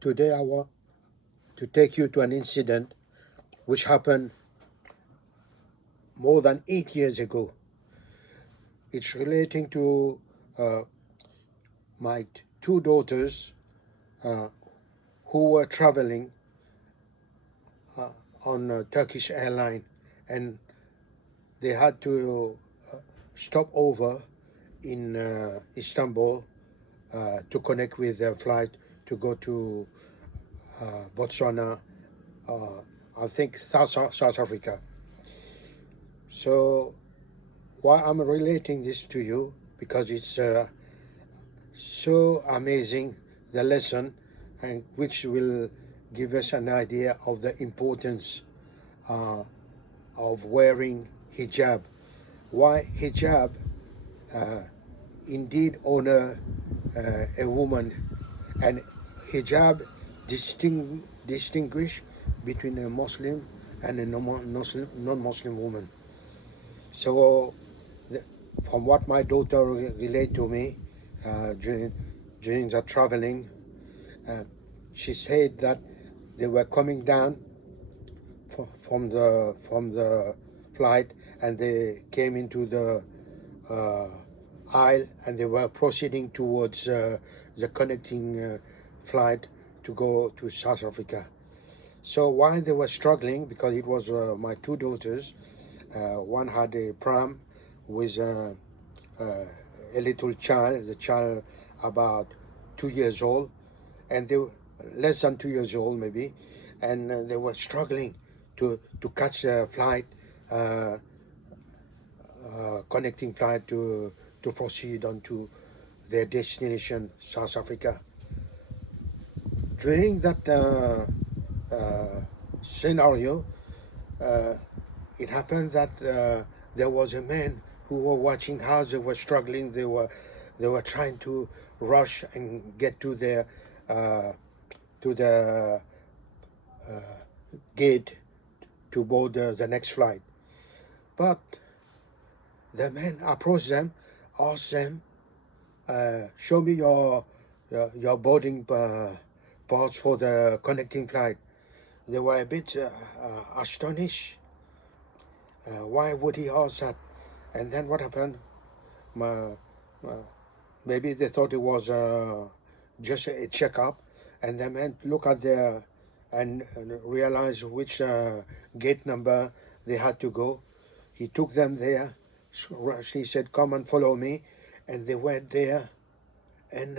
Today I want to take you to an incident which happened more than 8 years ago. It's relating to uh, my two daughters uh, who were traveling uh, on a Turkish airline, and they had to stop over in Istanbul to connect with their flight to go to Botswana, uh, I think South Africa. So why I'm relating this to you, because it's so amazing, the lesson, and which will give us an idea of the importance uh, of wearing hijab. Why hijab uh, indeed honor a woman, and hijab distinguish between a Muslim and a non-Muslim woman. So, the, from what my daughter relayed to me during the traveling, uh, she said that they were coming down from the flight, and they came into the uh, aisle, and they were proceeding towards the connecting flight to go to South Africa. So while they were struggling, because it was my two daughters, one had a pram with a little child, the child about 2 years old, and they were less than 2 years old maybe, and they were struggling to catch a flight, connecting flight to proceed on to their destination, South Africa. During that scenario, uh, it happened that there was a man who were watching how they were struggling. They were trying to rush and get to their to the gate to board the next flight. But the man approached them, asked them, "Show me your boarding pass for the connecting flight." They were a bit astonished. Why would he ask that? And then what happened? My, maybe they thought it was just a checkup, and the man look at their and realize which gate number they had to go. He took them there. He said, "Come and follow me," and they went there. And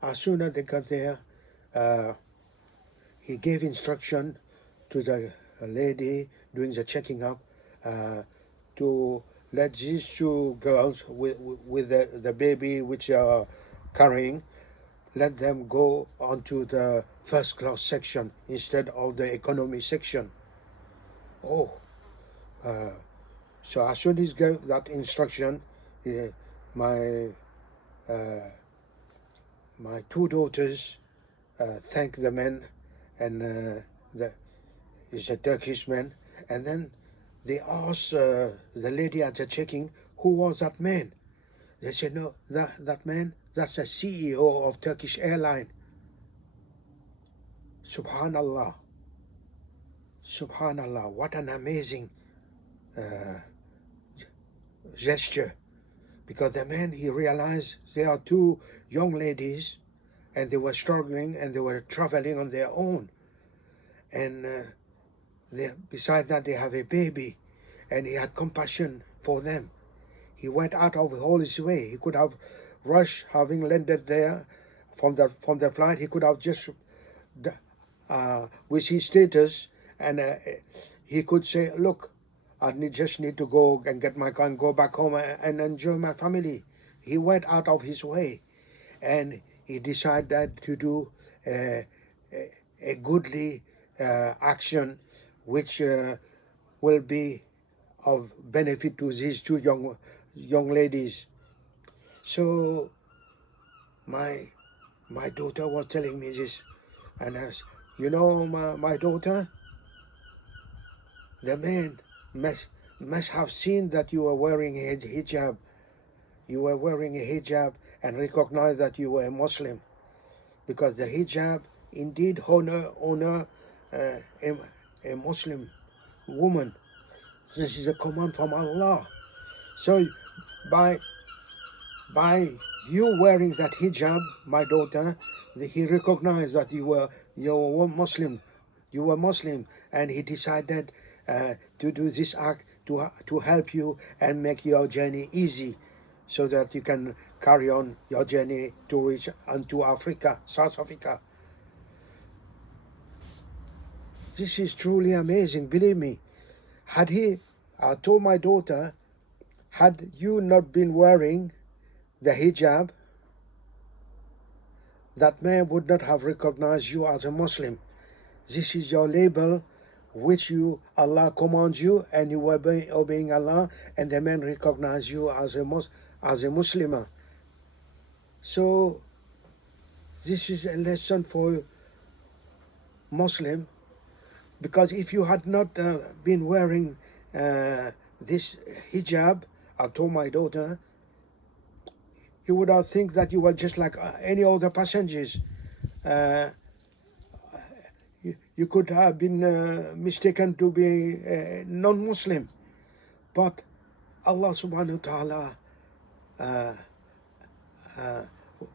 as soon as they got there, uh, he gave instruction to the lady doing the checking up to let these two girls with the baby which they are carrying, let them go onto the first class section instead of the economy section. Oh, so as soon as he gave that instruction, my my two daughters thanked the man, and he's a Turkish man, and then they asked the lady at the checking, who was that man? They said, no, that man, that's the CEO of Turkish airline. Subhanallah. Subhanallah, what an amazing gesture. Because the man, he realized there are two young ladies, and they were struggling, and they were traveling on their own. And besides that, they have a baby, and he had compassion for them. He went out of all his way. He could have rushed, having landed there from the flight. He could have just, with his status, and he could say, "Look, I just need to go and get my car and go back home and enjoy my family." He went out of his way, and he decided to do a goodly action, which will be of benefit to these two young ladies. So my daughter was telling me this, and I said, my daughter, the man must have seen that you were wearing a hijab. You were wearing a hijab and recognized that you were a Muslim, because the hijab indeed honor a Muslim woman. This is a command from Allah. So by you wearing that hijab, my daughter, he recognized that you were Muslim. You were Muslim, and he decided to do this act to help you and make your journey easy, so that you can carry on your journey to reach unto Africa, South Africa. This is truly amazing, believe me. I told my daughter, had you not been wearing the hijab, that man would not have recognized you as a Muslim. This is your label, which Allah commands you, and you were obeying Allah, and the man recognize you as a Muslimah. So this is a lesson for Muslim, because if you had not been wearing this hijab, I told my daughter, he would have think that you were just like any other passengers. You could have been mistaken to be a non-Muslim. But Allah subhanahu wa ta'ala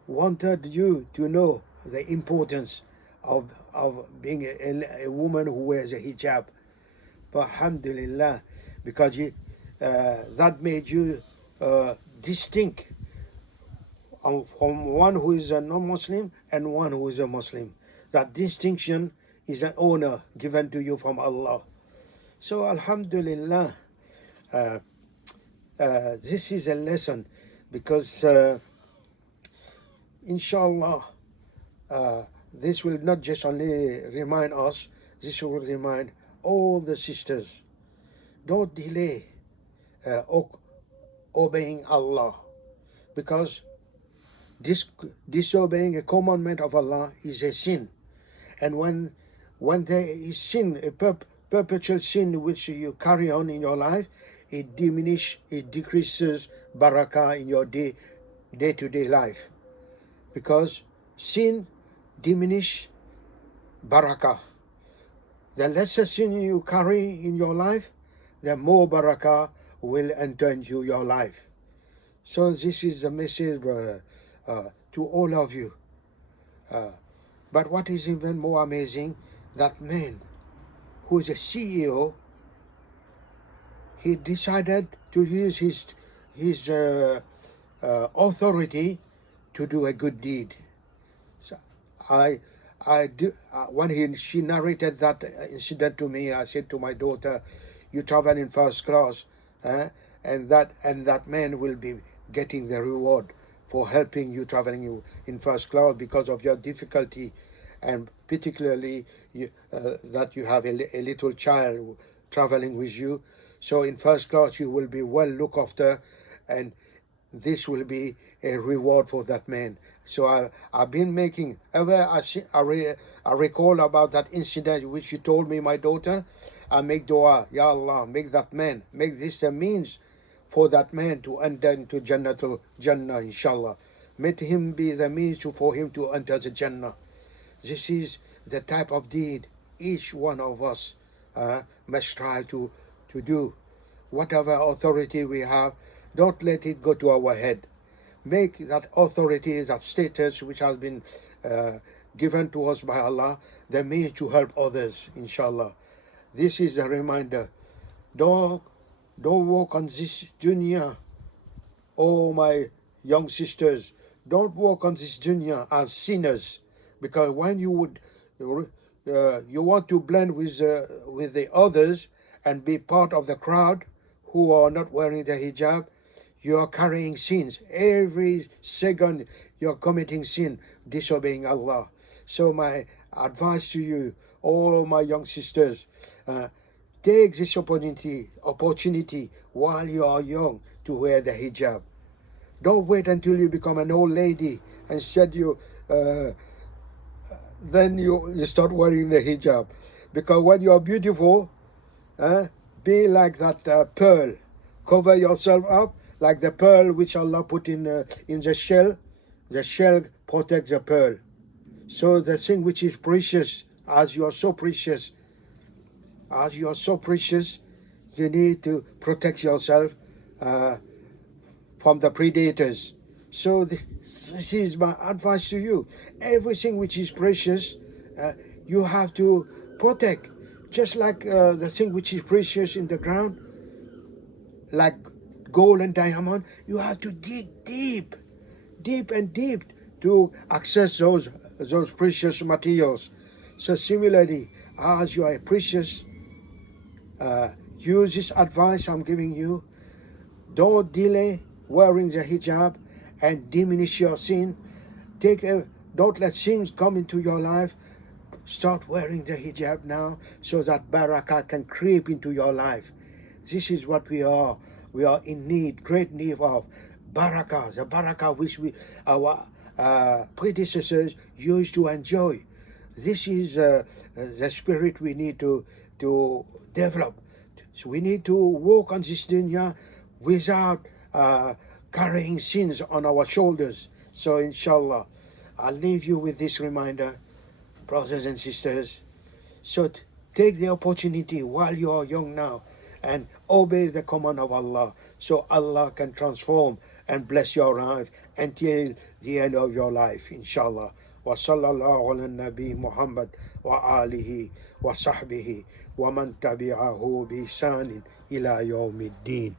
wanted you to know the importance of being a woman who wears a hijab. But alhamdulillah, because that made you distinct from one who is a non-Muslim and one who is a Muslim. That distinction is an honor given to you from Allah. So alhamdulillah, this is a lesson, because inshallah, this will not just only remind us, this will remind all the sisters. Don't delay obeying Allah, because disobeying a commandment of Allah is a sin. And when there is sin, a perpetual sin which you carry on in your life, it decreases barakah in your day-to-day life. Because sin diminishes barakah. The lesser sin you carry in your life, the more barakah will enter into your life. So this is the message to all of you. But what is even more amazing, that man who is a CEO, he decided to use his authority to do a good deed. So when she narrated that incident to me, I said to my daughter, "You travel in first class, and that man will be getting the reward for helping you traveling in first class because of your difficulty, and particularly that you have a little child traveling with you. So in first class you will be well looked after, and this will be a reward for that man." So I've been making, I recall about that incident which you told me, my daughter, I make dua, Ya Allah, make this a means for that man to enter into Jannah, inshallah. Let him be the means for him to enter the Jannah. This is the type of deed each one of us must try to do. Whatever authority we have, don't let it go to our head. Make that authority, that status which has been given to us by Allah, the means to help others, inshallah. This is a reminder. Don't walk on this dunya, oh my young sisters. Don't walk on this dunya as sinners, because when you want to blend with the others and be part of the crowd who are not wearing the hijab, you are carrying sins. Every second you're committing sin, disobeying Allah. So my advice to you, all my young sisters, take this opportunity while you are young to wear the hijab. Don't wait until you become an old lady and then you start wearing the hijab. Because when you are beautiful, be like that pearl. Cover yourself up like the pearl which Allah put in the shell. The shell protects the pearl. So the thing which is precious, as you are so precious, you need to protect yourself from the predators. So this is my advice to you. Everything which is precious, you have to protect. Just like the thing which is precious in the ground, like gold and diamond, you have to dig deep, deep and deep to access those precious materials. So similarly, as you are precious, use this advice I'm giving you. Don't delay wearing the hijab and diminish your sin. Don't let sins come into your life. Start wearing the hijab now so that barakah can creep into your life. This is what we are. We are in need, great need of barakah, the barakah which our predecessors used to enjoy. This is the spirit we need to develop. So we need to walk on this dunya without carrying sins on our shoulders. So inshallah, I'll leave you with this reminder, brothers and sisters. So take the opportunity while you are young now and obey the command of Allah, so Allah can transform and bless your life until the end of your life, inshallah. Wa sallallahu ala nabi Muhammad wa alihi wa sahbihi wa man tabi'ahu bi ihsanin ila yawmiddin.